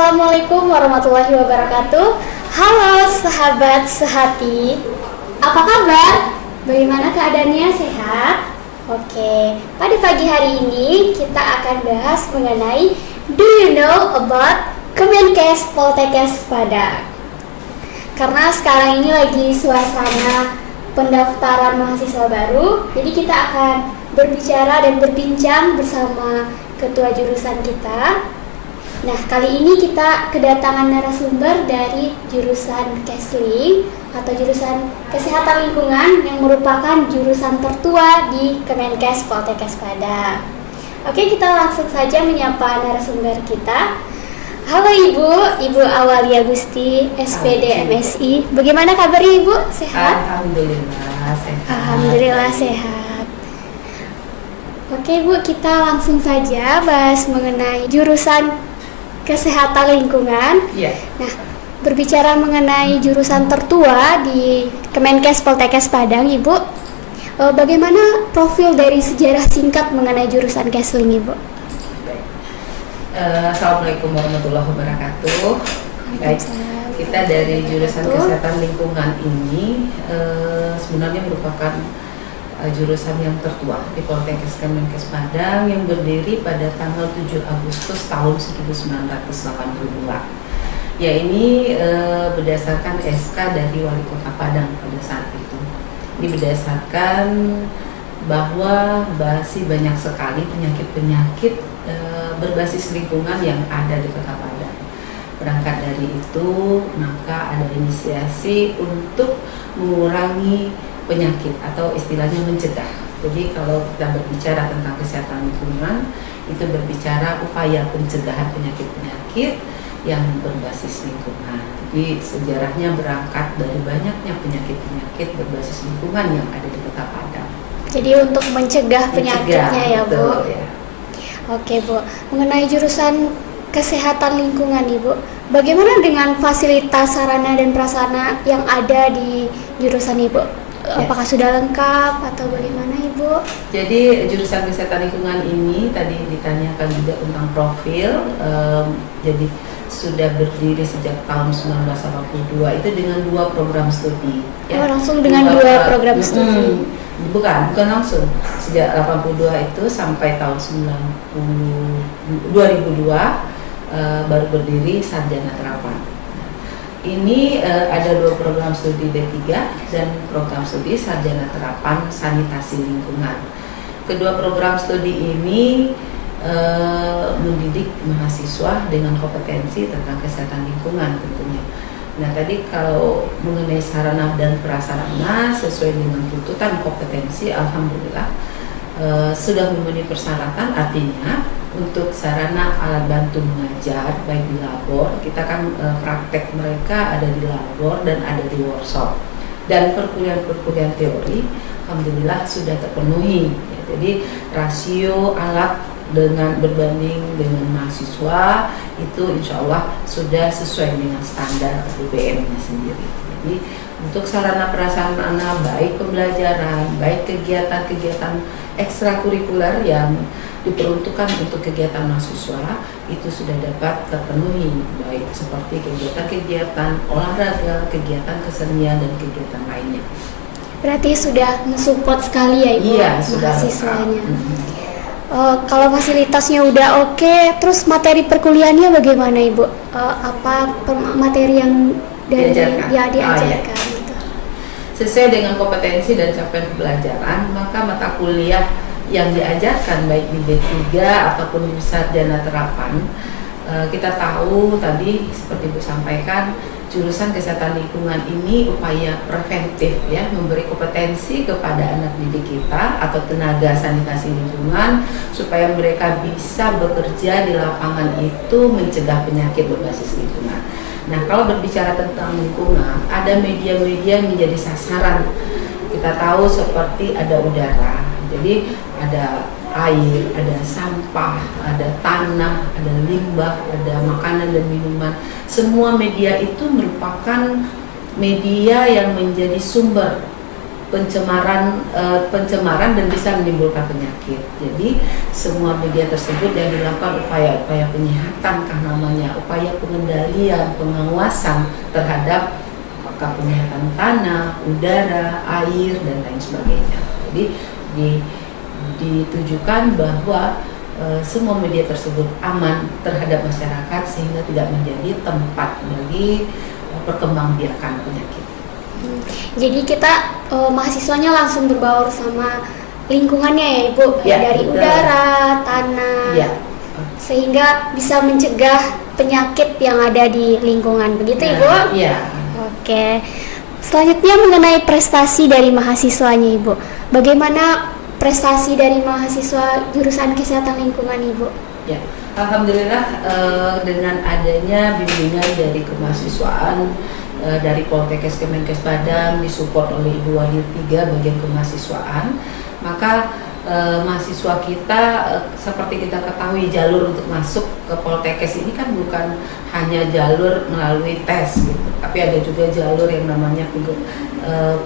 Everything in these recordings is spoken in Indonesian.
Assalamualaikum warahmatullahi wabarakatuh. Halo sahabat sehati, apa kabar? Bagaimana keadaannya, sehat? Oke, pada pagi hari ini kita akan bahas mengenai Do you know about Kemenkes Poltekkes Padang? Karena sekarang ini lagi suasana pendaftaran mahasiswa baru, jadi kita akan berbicara dan berbincang bersama ketua jurusan kita. Nah, kali ini kita kedatangan narasumber dari jurusan Kesling atau jurusan Kesehatan Lingkungan yang merupakan jurusan tertua di Kemenkes Poltekkes Padang. Oke, kita langsung saja menyapa narasumber kita. Halo Ibu Awalia Gusti, SPD MSI. Bagaimana kabarnya Ibu? Sehat? Alhamdulillah sehat. Alhamdulillah sehat. Oke Bu, kita langsung saja bahas mengenai jurusan Kesehatan Lingkungan. Iya. Nah, berbicara mengenai jurusan tertua di Kemenkes Poltekkes Padang, Ibu, bagaimana profil dari sejarah singkat mengenai jurusan Kesling, Ibu? Assalamualaikum warahmatullahi wabarakatuh. Baik, kita dari jurusan Kesehatan Lingkungan ini sebenarnya merupakan jurusan yang tertua di Poltekkes Kemenkes Padang yang berdiri pada tanggal 7 Agustus tahun 1982. Ya, ini berdasarkan SK dari Wali Kota Padang pada saat itu. Ini berdasarkan bahwa masih banyak sekali penyakit-penyakit berbasis lingkungan yang ada di Kota Padang. Berangkat dari itu, maka ada inisiasi untuk mengurangi penyakit atau istilahnya mencegah. Jadi kalau kita berbicara tentang kesehatan lingkungan, itu berbicara upaya pencegahan penyakit-penyakit yang berbasis lingkungan. Jadi sejarahnya berangkat dari banyaknya penyakit-penyakit berbasis lingkungan yang ada di Kota Padang. Jadi untuk mencegah penyakitnya ya Bu. Betul, ya. Oke Bu, mengenai jurusan Kesehatan Lingkungan Ibu, bagaimana dengan fasilitas sarana dan prasarana yang ada di jurusan Ibu? Apakah sudah lengkap atau bagaimana Ibu? Jadi jurusan Kesehatan Lingkungan ini tadi ditanyakan juga tentang profil. Jadi sudah berdiri sejak tahun 1982 itu dengan 2 program studi. Ya. Oh, langsung dengan 2 program studi. Bukan langsung. Sejak 82 itu sampai tahun 2002 baru berdiri sarjana terapan. Ini ada 2 program studi D3 dan program studi sarjana terapan sanitasi lingkungan. Kedua program studi ini mendidik mahasiswa dengan kompetensi tentang kesehatan lingkungan tentunya. Nah, tadi kalau mengenai sarana dan prasarana sesuai dengan tuntutan kompetensi, alhamdulillah sudah memenuhi persyaratan. Artinya untuk sarana alat bantu mengajar baik di labor, kita kan praktek mereka ada di labor dan ada di workshop, dan perkuliahan teori alhamdulillah sudah terpenuhi ya. Jadi rasio alat dengan berbanding dengan mahasiswa itu insya Allah sudah sesuai dengan standar BBM-nya sendiri. Jadi untuk sarana prasarana baik pembelajaran, baik kegiatan-kegiatan ekstrakurikuler yang diperuntukkan untuk kegiatan mahasiswa itu sudah dapat terpenuhi, baik seperti kegiatan-kegiatan olahraga, kegiatan kesenian dan kegiatan lainnya. Berarti sudah mensupport sekali ya Ibu? Iya, sudah mahasiswanya. Kalau fasilitasnya udah oke, terus materi perkuliahannya bagaimana Ibu? Apa materi yang diajarkan? Gitu. Sesuai dengan kompetensi dan capaian pembelajaran, maka mata kuliah yang diajarkan baik di D3 ataupun di sarjana terapan, kita tahu tadi seperti Ibu sampaikan, jurusan kesehatan lingkungan ini upaya preventif ya, memberi kompetensi kepada anak didik kita atau tenaga sanitasi lingkungan supaya mereka bisa bekerja di lapangan itu mencegah penyakit berbasis lingkungan. Nah, kalau berbicara tentang lingkungan, ada media-media yang menjadi sasaran. Kita tahu seperti ada udara, jadi ada air, ada sampah, ada tanah, ada limbah, ada makanan dan minuman. Semua media itu merupakan media yang menjadi sumber pencemaran dan bisa menimbulkan penyakit. Jadi semua media tersebut yang dilakukan upaya-upaya penyihatan, namanya upaya pengendalian, pengawasan terhadap apakah penyihatan tanah, udara, air dan lain sebagainya. Jadi ditujukan bahwa semua media tersebut aman terhadap masyarakat sehingga tidak menjadi tempat bagi perkembangbiakan penyakit. Jadi kita mahasiswanya langsung berbaur sama lingkungannya ya Ibu, dari udara, tanah, sehingga bisa mencegah penyakit yang ada di lingkungan, begitu Ibu? Iya. Oke. Selanjutnya mengenai prestasi dari mahasiswanya Ibu, bagaimana prestasi dari mahasiswa jurusan kesehatan lingkungan Ibu? Ya, alhamdulillah dengan adanya bimbingan dari kemahasiswaan dari Poltekkes Kemenkes Padang disupport oleh Ibu Wali 3 bagian kemahasiswaan, maka mahasiswa kita seperti kita ketahui jalur untuk masuk ke Poltekkes ini kan bukan hanya jalur melalui tes gitu, tapi ada juga jalur yang namanya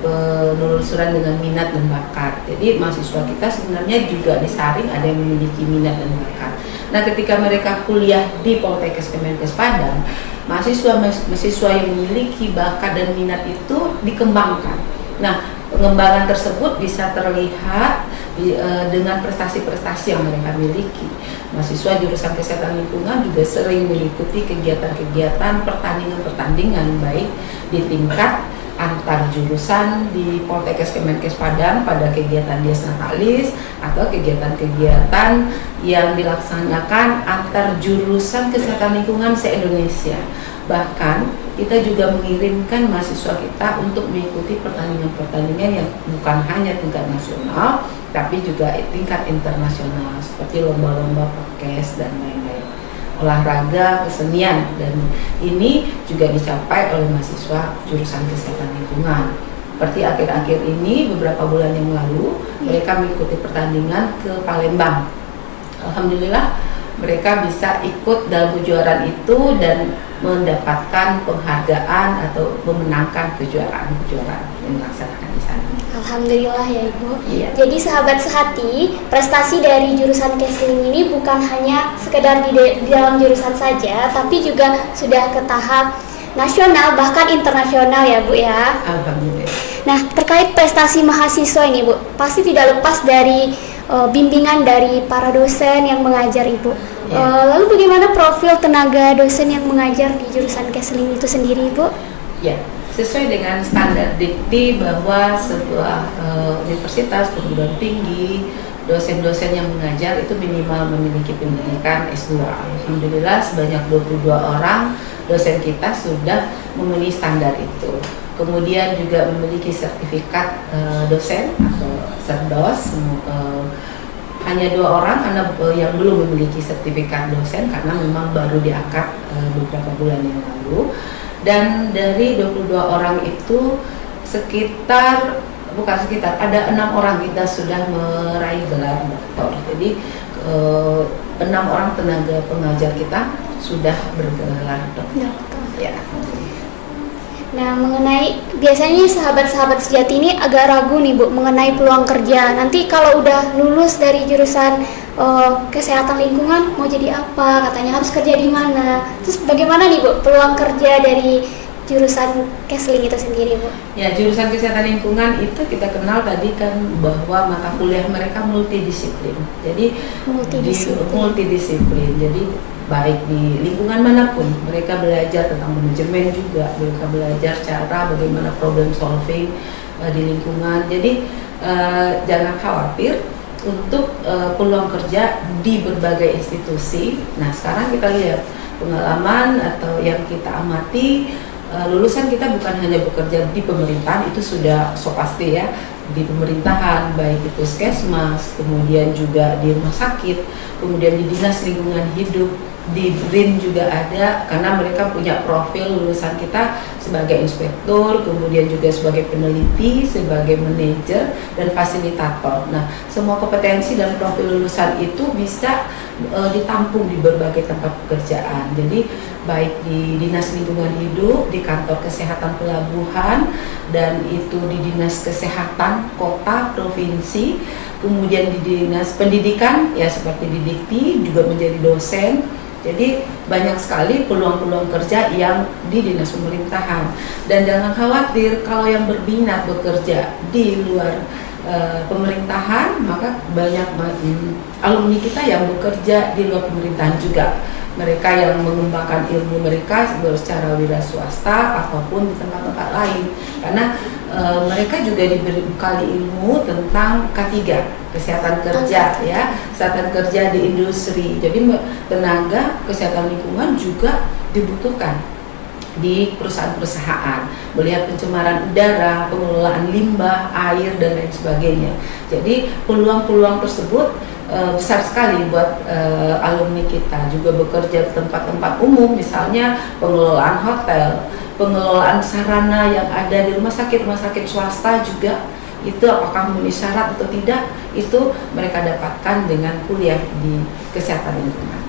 penelusuran dengan minat dan bakat. Jadi mahasiswa kita sebenarnya juga disaring ada yang memiliki minat dan bakat. Nah, ketika mereka kuliah di Poltekkes Kemenkes Padang, mahasiswa yang memiliki bakat dan minat itu dikembangkan. Nah, pengembangan tersebut bisa terlihat dengan prestasi-prestasi yang mereka miliki. Mahasiswa jurusan kesehatan lingkungan juga sering mengikuti kegiatan-kegiatan pertandingan-pertandingan baik di tingkat antar jurusan di Poltekkes Kemenkes Padang pada kegiatan Diasnatalis atau kegiatan-kegiatan yang dilaksanakan antar jurusan kesehatan lingkungan se-Indonesia. Bahkan kita juga mengirimkan mahasiswa kita untuk mengikuti pertandingan-pertandingan yang bukan hanya tingkat nasional tapi juga tingkat internasional seperti lomba-lomba podcast dan lain-lain, olahraga, kesenian, dan ini juga dicapai oleh mahasiswa jurusan kesehatan lingkungan. Seperti akhir-akhir ini beberapa bulan yang lalu mereka mengikuti pertandingan ke Palembang. Alhamdulillah mereka bisa ikut dalam kejuaraan itu dan mendapatkan penghargaan atau memenangkan kejuaraan yang dilaksanakan di sana. Alhamdulillah ya Ibu. Iya. Jadi sahabat sehati, prestasi dari jurusan Kesling ini bukan hanya sekedar di dalam jurusan saja, tapi juga sudah ke tahap nasional bahkan internasional ya Bu ya. Alhamdulillah. Nah, terkait prestasi mahasiswa ini Bu, pasti tidak lepas dari bimbingan dari para dosen yang mengajar Ibu. Ya. Lalu bagaimana profil tenaga dosen yang mengajar di jurusan Kesling itu sendiri Ibu? Ya, sesuai dengan standar dikti bahwa sebuah universitas perguruan tinggi, dosen-dosen yang mengajar itu minimal memiliki pendidikan S2. Alhamdulillah sebanyak 22 orang dosen kita sudah memenuhi standar itu. Kemudian juga memiliki sertifikat dosen atau serdos. Hanya 2 orang karena yang belum memiliki sertifikat dosen karena memang baru diangkat beberapa bulan yang lalu. Dan dari 22 orang itu ada 6 orang kita sudah meraih gelar doktor. Jadi 6 orang tenaga pengajar kita sudah bergelar doktor. Ya. Nah, mengenai biasanya sahabat-sahabat sejati ini agak ragu nih Bu mengenai peluang kerja. Nanti kalau udah lulus dari jurusan kesehatan lingkungan mau jadi apa? Katanya harus kerja di mana? Terus bagaimana nih Bu peluang kerja dari jurusan Kesling itu sendiri Bu? Ya, jurusan kesehatan lingkungan itu kita kenal tadi kan bahwa mata kuliah mereka multidisiplin. Jadi multidisiplin. Jadi baik di lingkungan manapun mereka belajar tentang manajemen juga, mereka belajar cara bagaimana problem solving di lingkungan. Jadi jangan khawatir untuk peluang kerja di berbagai institusi. Nah, sekarang kita lihat pengalaman atau yang kita amati, lulusan kita bukan hanya bekerja di pemerintahan, itu sudah so pasti ya, di pemerintahan baik di puskesmas, kemudian juga di rumah sakit, kemudian di dinas lingkungan hidup, di BRIN juga ada, karena mereka punya profil lulusan kita sebagai inspektur, kemudian juga sebagai peneliti, sebagai manajer dan fasilitator. Nah, semua kompetensi dan profil lulusan itu bisa ditampung di berbagai tempat pekerjaan. Jadi baik di Dinas Lingkungan Hidup, di Kantor Kesehatan Pelabuhan, dan itu di Dinas Kesehatan Kota, Provinsi, kemudian di Dinas Pendidikan ya seperti di Dikti juga menjadi dosen. Jadi banyak sekali peluang-peluang kerja yang di dinas pemerintahan, dan jangan khawatir kalau yang berminat bekerja di luar pemerintahan, maka banyak alumni kita yang bekerja di luar pemerintahan juga. Mereka yang mengembangkan ilmu mereka secara wira swasta ataupun di tempat-tempat lain, karena mereka juga diberi bekal ilmu tentang K3, kesehatan kerja ya, kesehatan kerja di industri. Jadi tenaga kesehatan lingkungan juga dibutuhkan di perusahaan-perusahaan, melihat pencemaran udara, pengelolaan limbah, air dan lain sebagainya. Jadi peluang-peluang tersebut besar sekali buat alumni kita juga bekerja di tempat-tempat umum, misalnya pengelolaan hotel, pengelolaan sarana yang ada di rumah sakit swasta juga, itu apakah memenuhi syarat atau tidak, itu mereka dapatkan dengan kuliah di kesehatan lingkungan.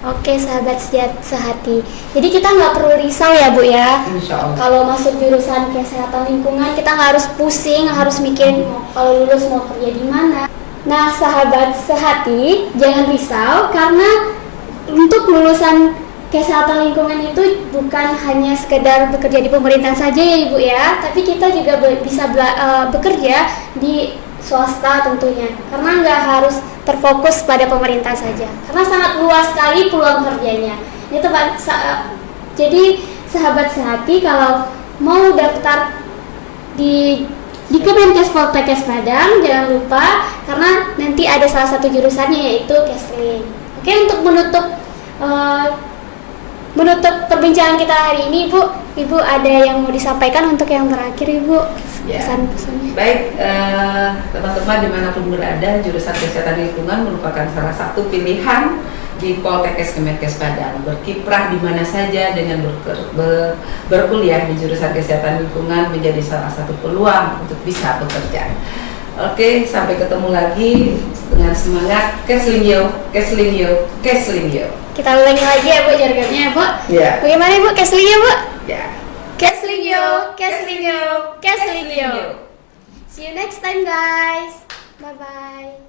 Oke sahabat sehati, jadi kita nggak perlu risau ya Bu ya. Insya Allah. Kalau masuk jurusan kesehatan lingkungan kita nggak harus pusing, harus mikirin kalau lulus mau kerja di mana. Nah sahabat sehati, jangan risau karena untuk lulusan kesehatan lingkungan itu bukan hanya sekedar bekerja di pemerintahan saja ya Ibu ya, tapi kita juga bisa bekerja di swasta tentunya, karena nggak harus terfokus pada pemerintah saja, karena sangat luas sekali peluang kerjanya. Itu jadi sahabat sehati kalau mau daftar di Kemenkes Poltekkes Padang jangan lupa, karena nanti ada salah satu jurusannya yaitu Kesling. Oke, untuk menutup perbincangan kita hari ini, Ibu ada yang mau disampaikan untuk yang terakhir, Ibu? Ya. Pesan-pesannya. Baik, teman-teman dimanapun berada, jurusan kesehatan lingkungan merupakan salah satu pilihan di Poltekkes Kemenkes Padang. Berkiprah di mana saja dengan berkuliah di jurusan kesehatan lingkungan menjadi salah satu peluang untuk bisa bekerja. Oke, sampai ketemu lagi dengan semangat Kesling yo, Kesling yo, Kesling yo. Kita ulangi lagi ya Bu jargonnya ya Bu. Ya. Bagaimana Bu Kesling yo Bu? Ya. Kesling yo, Kesling yo, Kesling yo. See you next time guys. Bye bye.